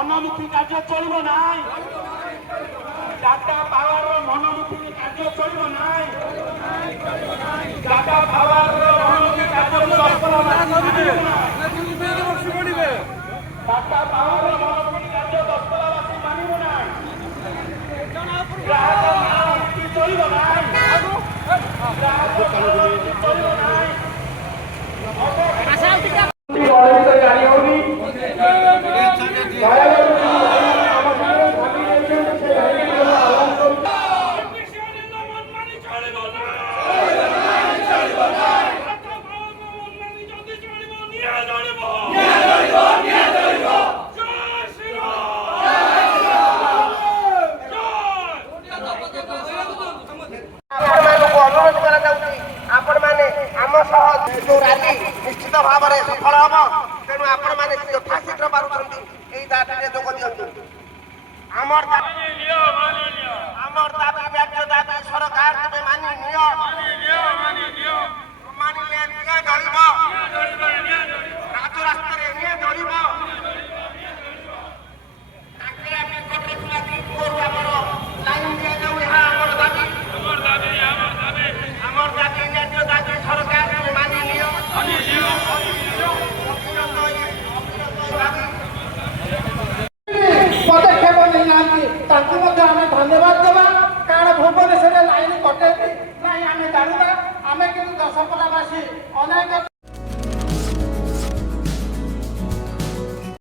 মনোমুখী কার্য চলিব নাই টাটা পাওয়ার মনোমুখী কার্য চলিব নাই টাটা পাওয়ার মনোমুখী কার্য টাটা পাওয়ার মনোমুখী কার্য দশতলাবাসী মানিব নাই চলিব নাই